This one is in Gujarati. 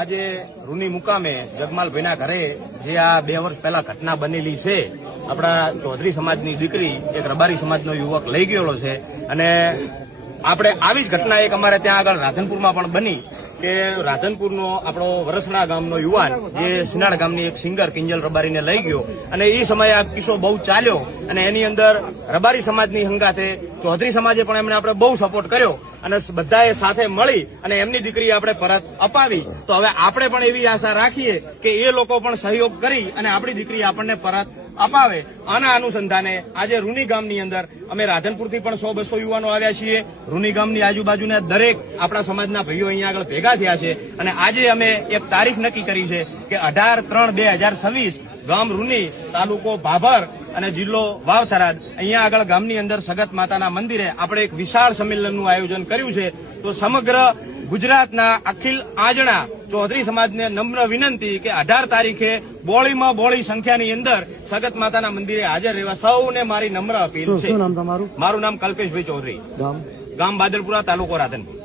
આજે રૂની મુકામે જગમાલભાઈના ઘરે જે આ 2 વર્ષ પહેલા ઘટના બનેલી છે, આપણા ચૌધરી સમાજની દીકરી એક રબારી સમાજનો યુવક લઈ ગયેલો છે અને આપણે આવી જ ઘટના એક અમારે ત્યાં આગળ રાધનપુરમાં પણ બની કે રાધનપુરનો આપણો વરસણા ગામનો યુવાન જે સિનાળ ગામની એક સિંગર કિંજલ રબારીને લઈ ગયો અને એ સમયે આ કિસ્સો બહુ ચાલ્યો અને એની અંદર રબારી સમાજની હંગાતે ચૌધરી સમાજે પણ એમને આપણે બહુ સપોર્ટ કર્યો અને બધાએ સાથે મળી અને એમની દીકરી આપણે પરત અપાવી. તો હવે આપણે પણ એવી આશા રાખીએ કે એ લોકો પણ સહયોગ કરી અને આપણી દીકરી આપણને પરત અપાવે. આના અનુસંધાને આજે રૂની ગામની અંદર અમે રાધનપુરથી પણ 100-200 યુવાનો આવ્યા છીએ. રૂની ગામની આજુબાજુના દરેક આપણા સમાજના ભાઈઓ અહીંયા આગળ ભેગા થયા છે અને આજે અમે એક તારીખ નક્કી કરી છે કે 18/3/2026 ગામ રૂની, તાલુકો ભાભર અને જિલ્લો વાવ-થરાદ અહીંયા આગળ ગામની અંદર સગત માતાના મંદિરે આપણે એક વિશાળ સંમેલનનું આયોજન કર્યું છે. તો સમગ્ર ગુજરાતના અખિલ આંજણા ચૌધરી સમાજને નમ્ર વિનંતી કે 18 તારીખે બોળીમાં બોળી સંખ્યાની અંદર સગત માતાના મંદિરે હાજર રહેવા સૌને મારી નમ્ર અપીલ છે. મારું નામ કલ્પેશભાઈ ચૌધરી, ગામ બાદલપુરા, તાલુકો રાધનપુર.